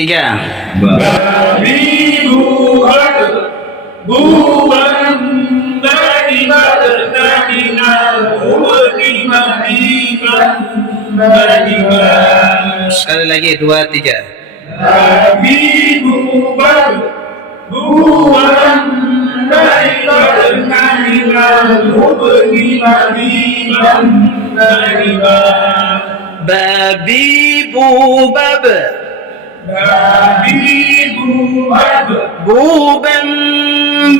tiga. Babi buat buan dari bertandingan uji mahiban beriman. Sekali lagi, dua, tiga. Babi buat buan dari bertandingan uji mahiban beriman. Babi bubab Babi buat buban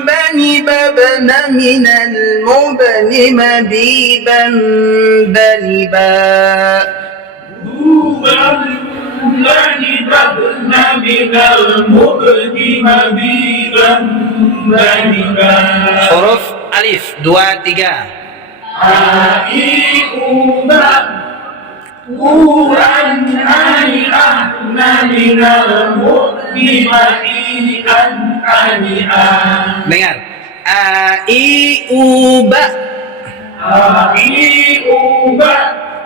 bani babna minal mubni mabiban bani ba. buan dari bertandingan minal mubni mabiban beriman. Huruf alif, dua, tiga. Quran ayatna minal mu'mini an Dengar. A i u ba. uba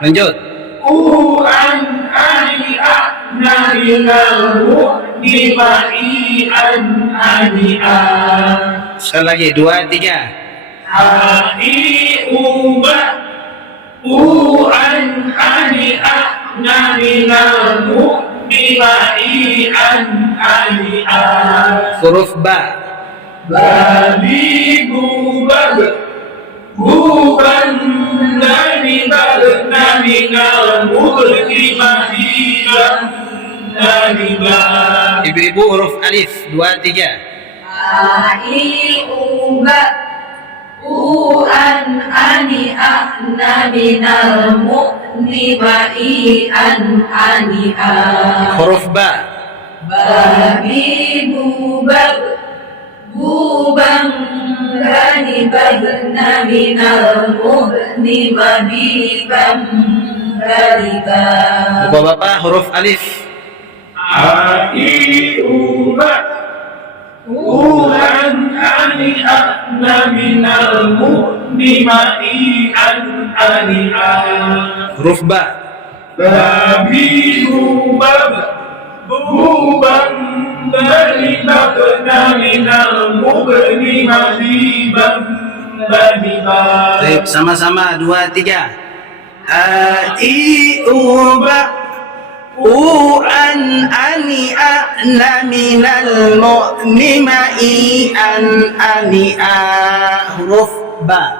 Lanjut. Quran ayatna minal mu'mini an Sekali lagi, dua, tiga. uba Quran ayatna minal mu'mini an Huruf ba. Babi bubab buban dari berna minal mubni mahiban beriman. Ibu-ibu, huruf alif, dua, tiga. Quran ani ahna minal mu'ni an Huruf ba. babi bubab bubang bani babna minal mu'ni mabiban bariba. Bapak-bapak, huruf alif. uba Quran ayatna minal mu'mini an Huruf ba. Babi bubab buban dari berna minal mubni mahiban beriman. Baik, sama-sama, dua, tiga. A i u ba. Quran ani a'na minal mu'mini an huruf ba.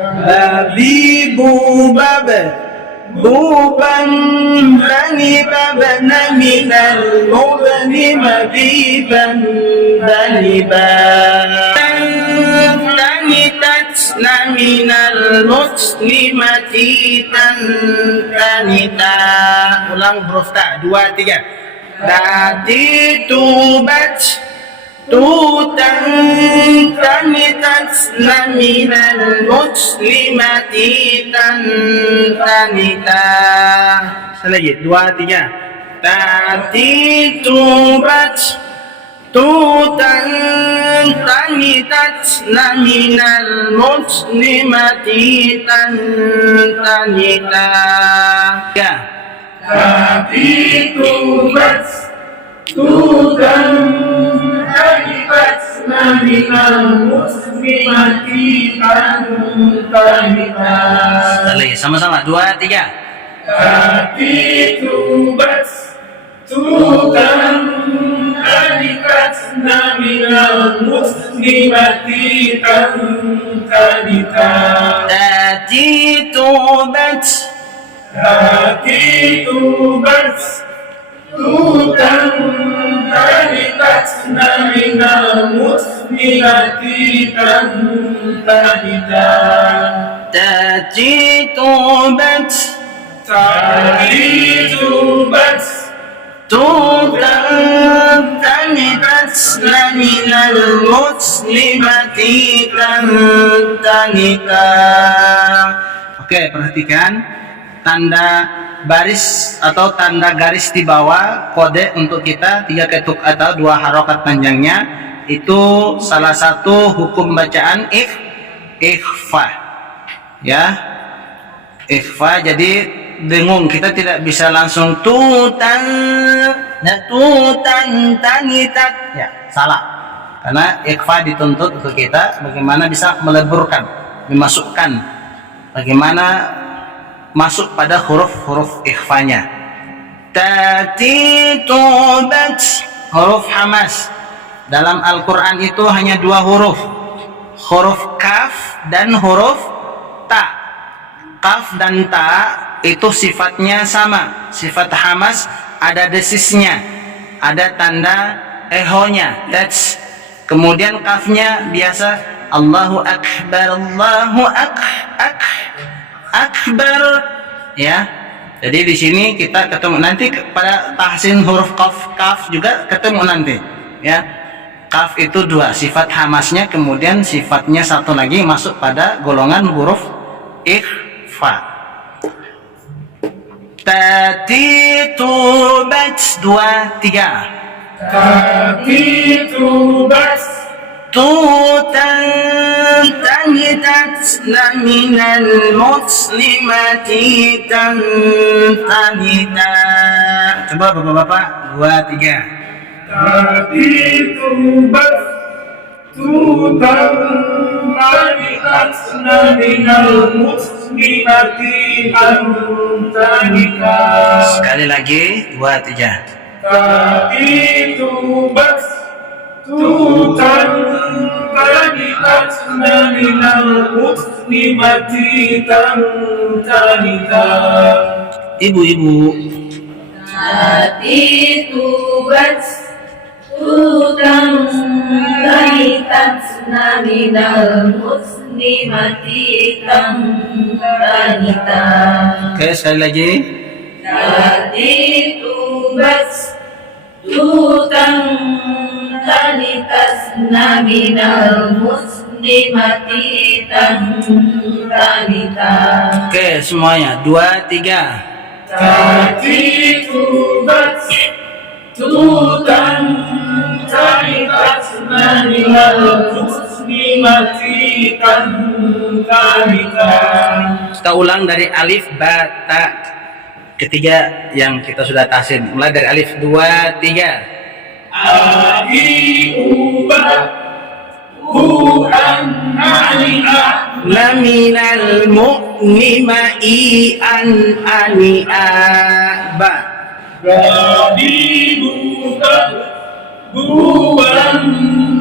Babi bubab buban bani babna minal mubni mabiban bani ba. Tanitatna minal muslimati tanita. Ulang huruf ta, dua, tiga. Tati tubat tutan tanitatna minal muslimati tanita. Sekali lagi, dua, tiga. Tati tubat tutan tanitatna minal muslimati tanita. Ya. Tapi tubat tutan tanitatna minal muslimati tanita. Sekali, sama-sama, dua, tiga. Tapi tubat tutan tanitatna minal muslimati tanita. Tati tubat Tapi tubat tutan tanitatna minal muslimati tanita. Tati tubat Tapi tubat tutan tanitatna minal muslimati tanita. Oke, perhatikan tanda baris atau tanda garis di bawah kode untuk kita, 3 ketuk atau 2 harokat panjangnya. Itu salah satu hukum bacaan ikhfa, ya, ikhfa. Jadi dengung, kita tidak bisa langsung tutan tanitat, ya salah, karena ikhfa dituntut untuk kita bagaimana bisa meleburkan, memasukkan, bagaimana masuk pada huruf-huruf ikhfanya. Tati tubat, huruf hamas dalam Al-Quran itu hanya 2 huruf, huruf kaf dan huruf ta. Kaf dan ta itu sifatnya sama. Sifat hamas ada desisnya, ada tanda ehonya, that's. Kemudian kafnya biasa Allahu akbar, Allahu akbar, ya. Jadi di sini kita ketemu nanti pada tahsin huruf kaf juga ketemu nanti, ya. Kaf itu 2 sifat hamasnya, kemudian sifatnya satu lagi masuk pada golongan huruf ikhfa. Tati tubat 2 3. Tati tubat Tutan tanitat minal muslimati tanita. Coba bapak-bapak 2 3. Tati tubat tutan tanitat minal muslimati tanita. Sekali lagi 2 3. Tati tubat tutan tanitat minal muslimati tanita. Ibu-ibu, Tati tubat tutan tanitat minal muslimati tanita. oke sekali lagi. Tati tubat tutan tanitat minal muslimati tanita. Oke semuanya 2 3. Tati tubat tutan tanitat minal muslimati tanita. Kita ulang dari alif ba ta. Ketiga yang kita sudah tahsin, mulai dari alif 2 3. Abi ubat Uhan ani'a Laminal mu'nima an ani'a ba. Gadi ubat Buwan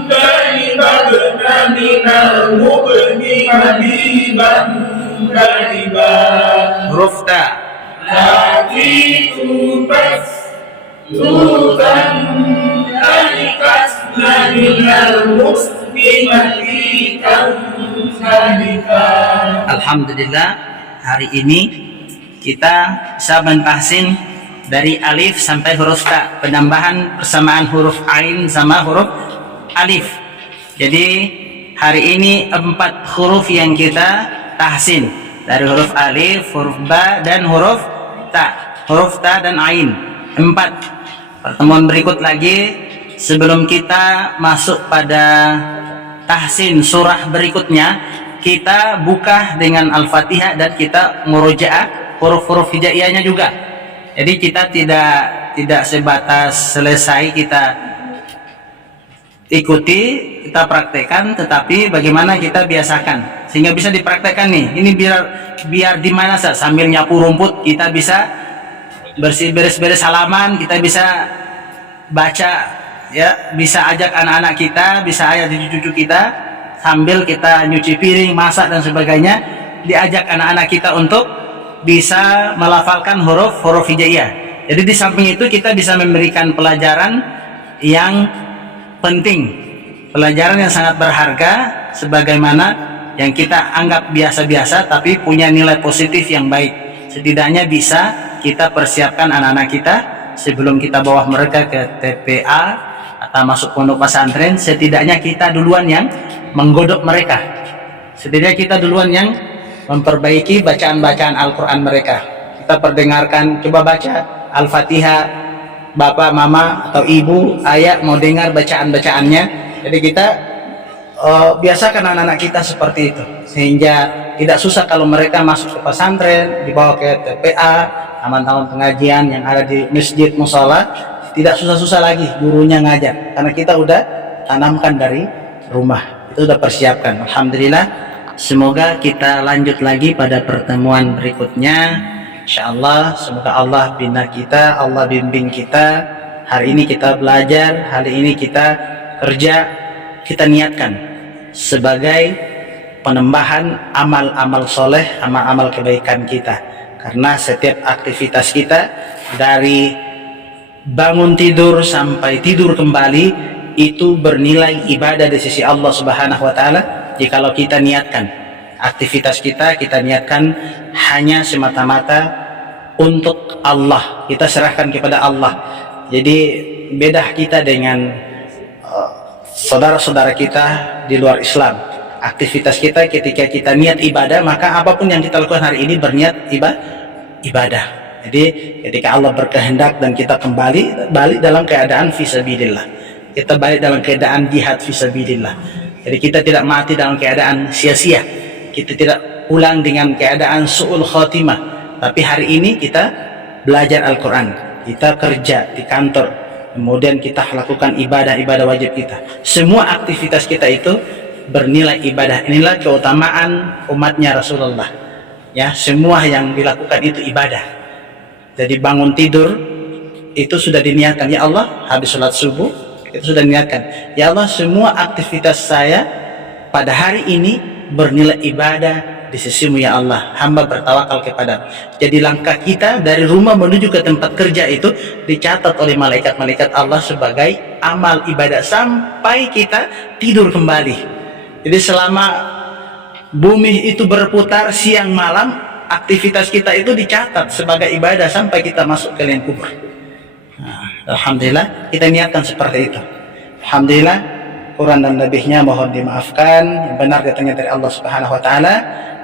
dari babna minal mu'ni habiban kariba. Huruf ta. Lagi tubat tutan tanikas minal muslimati tanita. Alhamdulillah, hari ini kita bisa mentahsin dari alif sampai huruf ta, penambahan persamaan huruf ain sama huruf alif. Jadi hari ini 4 huruf yang kita tahsin, dari huruf alif, huruf ba, dan huruf ta. Huruf ta dan ain 4. Pertemuan berikut lagi sebelum kita masuk pada tahsin surah berikutnya, kita buka dengan Al-Fatihah dan kita murojaah huruf-huruf hijaiyahnya juga. Jadi kita tidak sebatas selesai kita ikuti, kita praktekkan, tetapi bagaimana kita biasakan sehingga bisa dipraktekkan nih. Ini biar di mana sambil nyapu rumput kita bisa beres-beres halaman, kita bisa baca, ya, bisa ajak anak-anak kita, bisa ajak cucu-cucu kita sambil kita nyuci piring, masak dan sebagainya, diajak anak-anak kita untuk bisa melafalkan huruf-huruf hijaiyah. Jadi di samping itu kita bisa memberikan pelajaran yang penting, pelajaran yang sangat berharga, sebagaimana yang kita anggap biasa-biasa tapi punya nilai positif yang baik. Setidaknya bisa kita persiapkan anak-anak kita sebelum kita bawa mereka ke TPA atau masuk pondok pesantren. Setidaknya kita duluan yang menggodok mereka, setidaknya kita duluan yang memperbaiki bacaan-bacaan Al-Quran mereka. Kita perdengarkan, coba baca Al-Fatihah, bapak, mama, atau ibu, ayah mau dengar bacaan-bacaannya. Jadi kita biasakan anak-anak kita seperti itu, sehingga tidak susah kalau mereka masuk ke pesantren, dibawa ke TPA, taman-taman pengajian yang ada di masjid musola, tidak susah-susah lagi gurunya ngajar, karena kita udah tanamkan dari rumah, itu udah persiapkan. Alhamdulillah, semoga kita lanjut lagi pada pertemuan berikutnya, insyaallah. Semoga Allah bina kita, Allah bimbing kita. Hari ini kita belajar, hari ini kita kerja, kita niatkan sebagai penambahan amal-amal soleh, amal-amal kebaikan kita. Karena setiap aktivitas kita dari bangun tidur sampai tidur kembali itu bernilai ibadah di sisi Allah Subhanahu wa taala. Jikalau kita niatkan aktivitas kita niatkan hanya semata-mata untuk Allah, kita serahkan kepada Allah. Jadi beda kita dengan saudara-saudara kita di luar Islam. Aktivitas kita ketika kita niat ibadah, maka apapun yang kita lakukan hari ini berniat ibadah. Jadi ketika Allah berkehendak dan kita balik dalam keadaan fisabilillah, kita balik dalam keadaan jihad fisabilillah. Jadi kita tidak mati dalam keadaan sia-sia, kita tidak pulang dengan keadaan su'ul khotimah. Tapi hari ini kita belajar Al-Quran, kita kerja di kantor, kemudian kita lakukan ibadah-ibadah wajib kita. Semua aktivitas kita itu bernilai ibadah. Inilah keutamaan umatnya Rasulullah. Ya, semua yang dilakukan itu ibadah. Jadi bangun tidur itu sudah diniatkan, ya Allah, habis sholat subuh itu sudah diniatkan, ya Allah, semua aktivitas saya pada hari ini bernilai ibadah di sisimu, ya Allah, hamba bertawakal kepada. Jadi langkah kita dari rumah menuju ke tempat kerja itu dicatat oleh malaikat-malaikat Allah sebagai amal ibadah sampai kita tidur kembali. Jadi selama bumi itu berputar siang malam, aktivitas kita itu dicatat sebagai ibadah sampai kita masuk ke liang kubur. Alhamdulillah, kita niatkan seperti itu. Alhamdulillah, Quran dan lebihnya mohon dimaafkan. Yang benar datangnya dari Allah Subhanahu wa taala,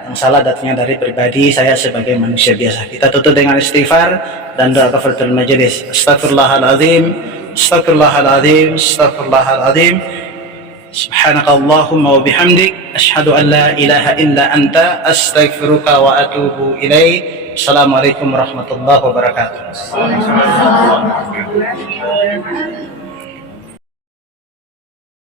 yang salah datangnya dari pribadi saya sebagai manusia biasa. Kita tutup dengan istighfar dan doa kafaratul majelis. Astaghfirullahaladzim, astaghfirullahaladzim, astaghfirullahaladzim. Subhanakallahumma wa bihamdik, asyhadu an la ilaha illa anta, astaghfiruka wa atubu ilaik. Assalamualaikum warahmatullahi wabarakatuh.